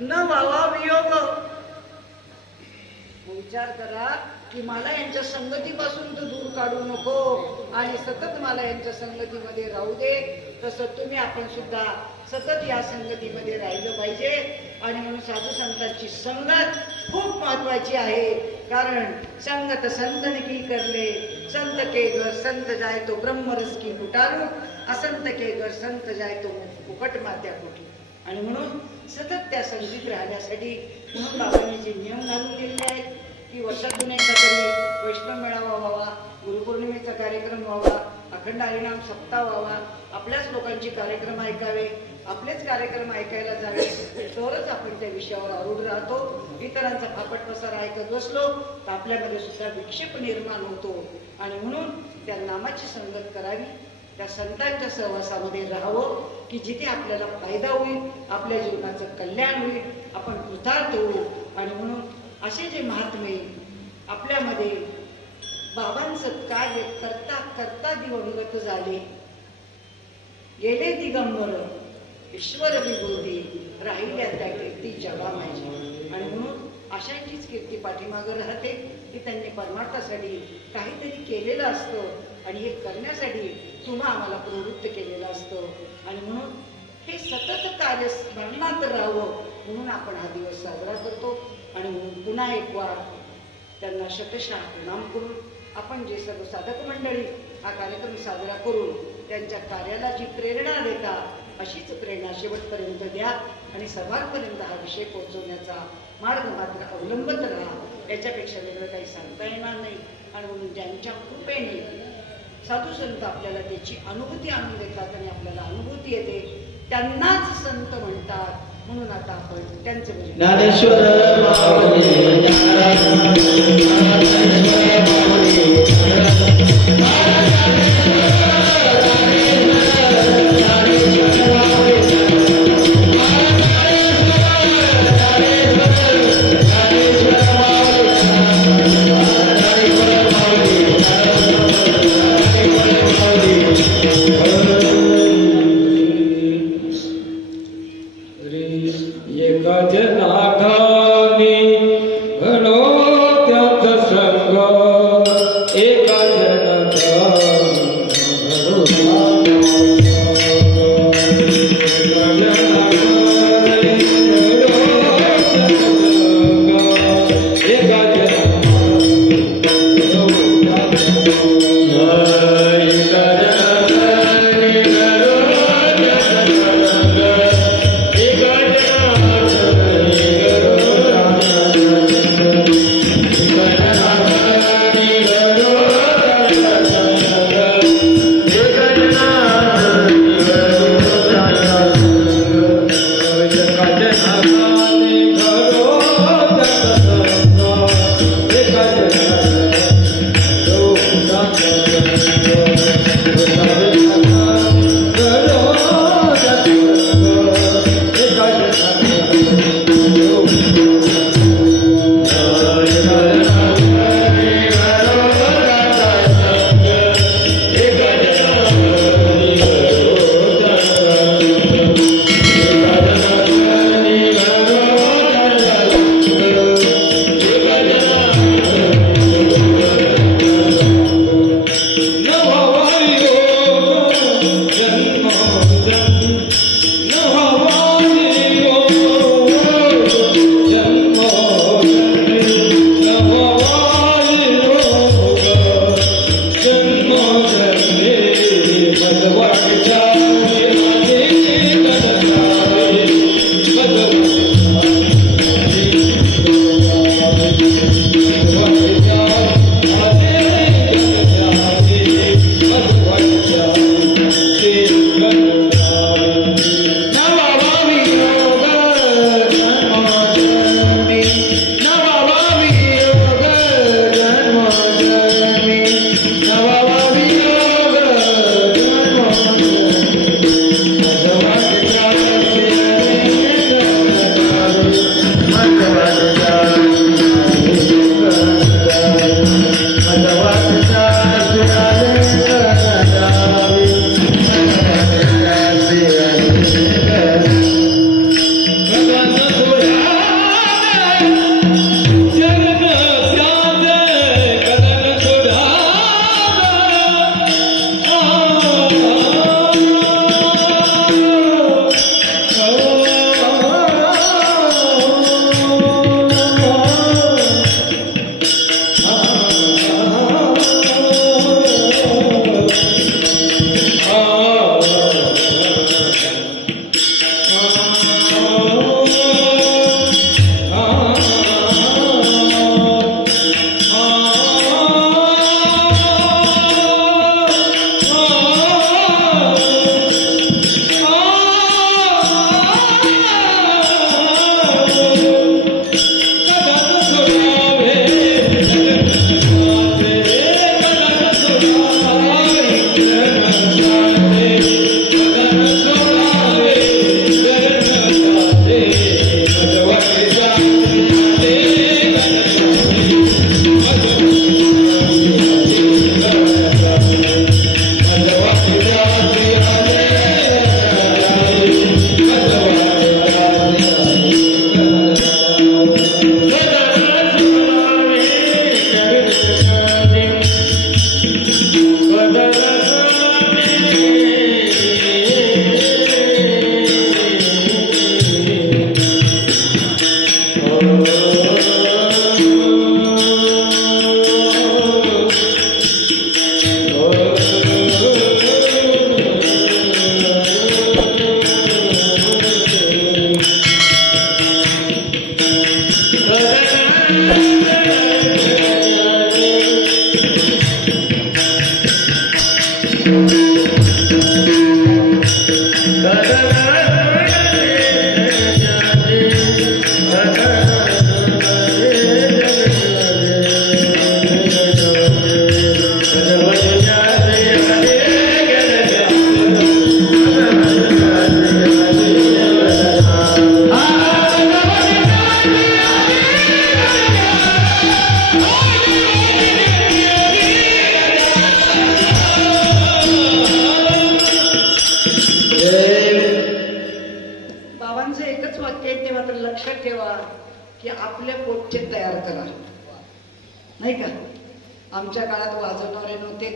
न व्हावा वियोग. विचार करा की मला यांच्या संगतीपासून तू दूर काढू नको आणि सतत मला यांच्या संगतीमध्ये राहू दे. तसं तुम्ही आपण सुद्धा सतत या संगतीमध्ये राहिलं पाहिजे. आणि म्हणून साधू संतांची संगत खूप महत्वाची आहे. कारण संगत संतन की करले. संत के घर संत जाय तो ब्रह्मरस की लुटारू. असंत के घर संत जाय तो फुकट मात्या कुठी. आणि म्हणून सतत त्या संगीत राहण्यासाठी म्हणून बाबांनी जे नियम घालून दिलेले आहेत की वर्षातून एकदा तरी वैष्णव मेळावा व्हावा गुरुपौर्णिमेचा कार्यक्रम व्हावा अखंड हरिणाम सप्ताह व्हावा आपल्याच लोकांचे कार्यक्रम ऐकावे आपलेच कार्यक्रम ऐकायला जावे तरच आपण त्या विषयावर आरूढ राहतो. इतरांचा फापट पसार ऐकत बसलो तर आपल्यामध्ये सुद्धा विक्षेप निर्माण होतो. आणि म्हणून त्या नामाची संगत करावी त्या संतांच्या सहवासामध्ये राहावं. की जिथे आपल्याला फायदा होईल आपल्या जीवनाचं कल्याण होईल आपण कृतार्थ होऊ. आणि म्हणून असे जे महात्मे आपल्यामध्ये बाबांचं कार्य करता करता दिवंगत झाले. गेले दिगंबर ईश्वर विभूती राहिल्या त्या कीर्ती जगा माझी आणि म्हणून अशांचीच कीर्ती पाठीमागं राहते की त्यांनी परमार्थासाठी काहीतरी केलेलं असतं आणि हे करण्यासाठी पुन्हा आम्हाला प्रवृत्त केलेलं असतं. सतत कार्य स्मरणात राहावं म्हणून आपण हा दिवस साजरा करतो. आणि पुन्हा एक वार त्यांना शतशः प्रणाम करून आपण जे सर्व साधक मंडळी हा कार्यक्रम साजरा करून त्यांच्या कार्याला जी प्रेरणा देता अशीच प्रेरणा शेवटपर्यंत द्या. आणि सर्वांपर्यंत हा विषय पोहोचवण्याचा मार्ग मात्र अवलंबत राहा. याच्यापेक्षा वेगळं काही सांगता येणार नाही. आणि म्हणून ज्यांच्या कृपेने साधू संत आपल्याला त्याची अनुभूती आणून देतात आणि आपल्याला अनुभूती येते त्यांनाच संत म्हणतात. म्हणून आता आपण त्यांचे भजन ज्ञानेश्वर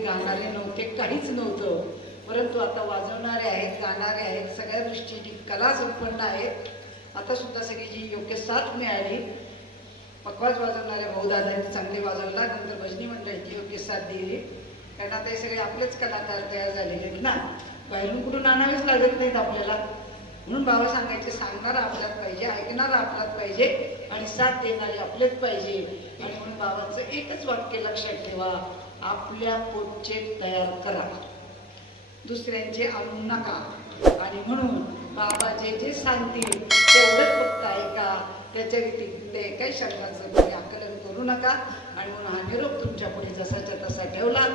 गाणारे नव्हते काहीच नव्हतं. परंतु आता वाजवणारे आहेत गाणारे आहेत सगळ्या दृष्टीने कला संपन्न आहेत आता सुद्धा सगळी जी योग्य साथ मिळाली. पकवाज वाजवणाऱ्या भाऊदादांनी चांगले वाजवला नंतर भजनी मंडळाची योग्य साथ दिली. कारण आता हे सगळे आपलेच कलाकार तयार झालेले आहेत ना. बाहेरून कुठून आणावेच लागत नाहीत आपल्याला. म्हणून बाबा सांगायचे सांगणारा आपल्यात पाहिजे ऐकणारा आपल्यात पाहिजे आणि साथ देणारे आपलेच पाहिजे. आणि म्हणून बाबांचं एकच वाक्य लक्षात ठेवा. आपल्या पोटचे तयार करा. दुसऱ्यांचे आणू नका. आणि म्हणून बाबा जे जे सांगतील तेवढंच फक्त ऐका. त्याच्या व्यतिरिक्त काही शब्दाचं तुम्ही आकलन करू नका. आणि म्हणून हा निरोप तुमच्यापुढे जसाच्या तसा ठेवला.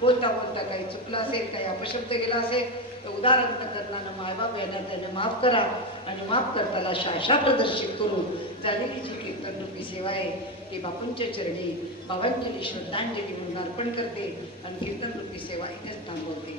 बोलता बोलता काही चुकला असेल काही अपशब्द गेला असेल तर उदाहरण करताना मायबाप यांना त्याने माफ करा आणि माफ करताना शाशा प्रदर्शित करून झालेली जी कीर्तन रूपी सेवा आहे ती बापूंच्या चरणी बाबांजली श्रद्धांजली म्हणून अर्पण करते आणि कीर्तन रूपी सेवा इथेच थांबवते.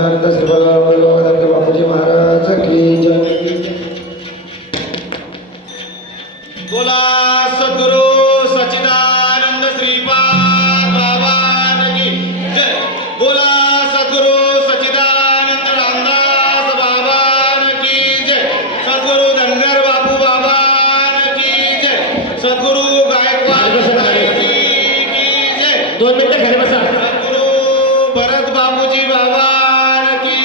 सच्चिदानंद श्री भगवान बापूजी महाराज की जय बोला सद्गुरु सच्चिदानंद श्रीपाद बाबा की जय। बोला सद्गुरु सच्चिदानंद रामदास बाबा की जय। सद्गुरु धनगर बापू बाबा की जय। सद्गुरु गायकवाड की जय। दोन मिनिटं खाली बसा. भरत बापूजी बाबा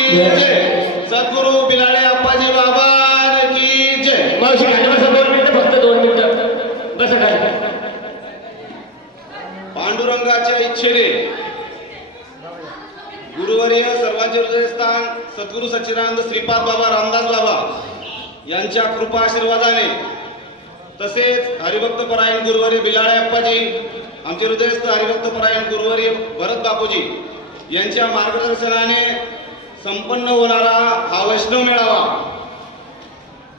सद्गुरु बिलाडे अप्पाजी बाबा की जय. फक्त दोन मिनिटं. बसा खाली. पांडुरंगाच्या इच्छेने गुरुवर्य सर्वांचे हृदयस्थान सद्गुरु सच्चिदानंद श्रीपाद बाबा रामदास बाबा यांच्या कृपा आशीर्वादाने. तसेच हरिभक्त परायण गुरुवर्य बिलाळे अप्पाजी आमचे हृदयस्थ हरिभक्त परायण गुरुवर्य भरत बापूजी यांच्या मार्गदर्शनाने संपन्न होणारा हा वैष्णव मेळावा.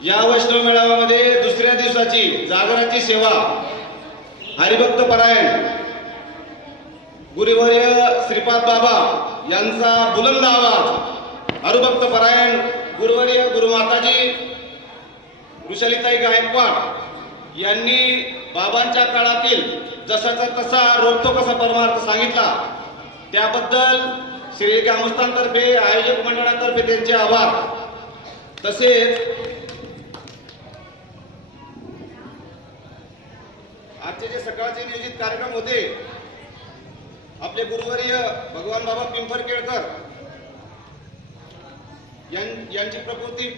या वैष्णव मेळाव्यामध्ये दुसऱ्या दिवसाची जागराची सेवा हरिभक्त परायण गुरुवर्य श्रीपाद बाबा यांचा बुलंद आवाज हरिभक्त परायण गुरुवर्य गुरुमाताजी वृषलिताई गायकवाड यांनी बाबांच्या काळातील जसाचा तसा रोखतो कसा परमार्थ सांगितला त्याबद्दल श्री ग्रामस्थांतर्फे आयोजक मंडळातर्फे त्यांचे आभार. तसेच आजचे जे सकाळचे नियोजित कार्यक्रम होते आपले गुरुवर्य भगवान बाबा पिंपरकेळकर यांची प्रकृती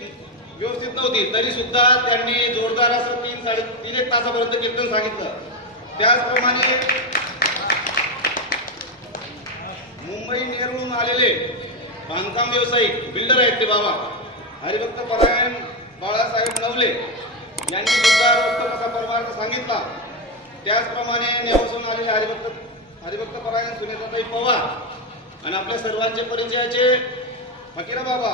व्यवस्थित नव्हती तरी सुद्धा त्यांनी जोरदार असं तीन साडे तीन एक तासापर्यंत कीर्तन सांगितलं. त्याचप्रमाणे आलेले बांधकाम व्यावसायिक बिल्डर आहेत ते बाबा. हरिभक्त परायण बाळासाहेब नवले यांनी सुद्धा रोखतो कसा सांगितला. त्याचप्रमाणे नेवासून आलेले हरिभक्त हरिभक्त परायण सुनेताताई पवार आणि आपल्या सर्वांचे परिचयाचे फकीरा बाबा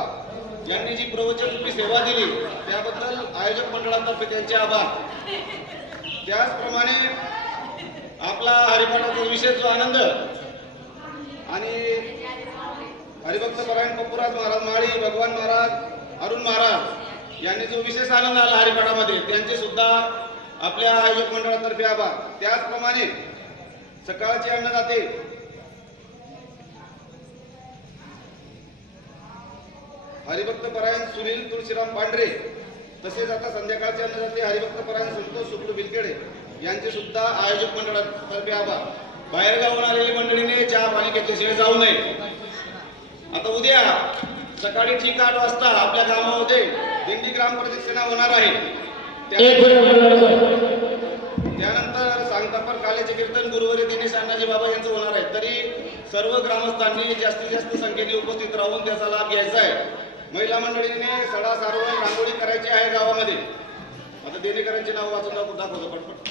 यांनी जी प्रवचन रूपी सेवा दिली त्याबद्दल आयोजक मंडळातर्फे त्यांचे आभार. त्याचप्रमाणे आपला हरिपाठाचा विशेष जो आनंद आणि हरिभक्त परायण पप्पुराज महाराज माळी भगवान महाराज अरुण महाराज यांनी जो विशेष आनंद आला हरिपाठामध्ये त्यांचे सुद्धा आपल्या आयोजक मंडळातर्फे आभार. त्याचप्रमाणे सकाळचे अन्नदाते हरिभक्त परायण सुनील तुळशीराम पांढरे तसेच आता संध्याकाळचे अन्नदाते हरिभक्त परायण संतोष शुक्ल बिलकेडे यांचे सुद्धा आयोजक मंडळातर्फे आभार. बाहेर गावून आलेली मंडळीने चहा पाणी घेतल्याशिवाय जाऊ नये. आता उद्या सकाळी ठीक आठ वाजता आपल्या गावामध्ये दिंडी ग्राम प्रदक्षिणा होणार आहे. त्या- एक मिनिट यानंतर सांगतापर कालेचे कीर्तन गुरुवारी दिनेश अण्णाजी बाबा यांचं होणार आहे. तरी सर्व ग्रामस्थांनी जास्तीत जास्त संख्येने उपस्थित राहून त्याचा लाभ घ्यायचा आहे. महिला मंडळीने सडा सारवण रांगोळी करायची आहे गावामध्ये. आता देणेकरांची नाव वाचून दाखव दाखवतो पटपट.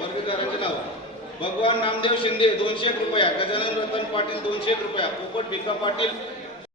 वर्गीकरांची नाव. भगवान नामदेव शिंदे दोनशे रुपया गजानन रतन पाटील दोनशे रुपया पोपट भिका पाटील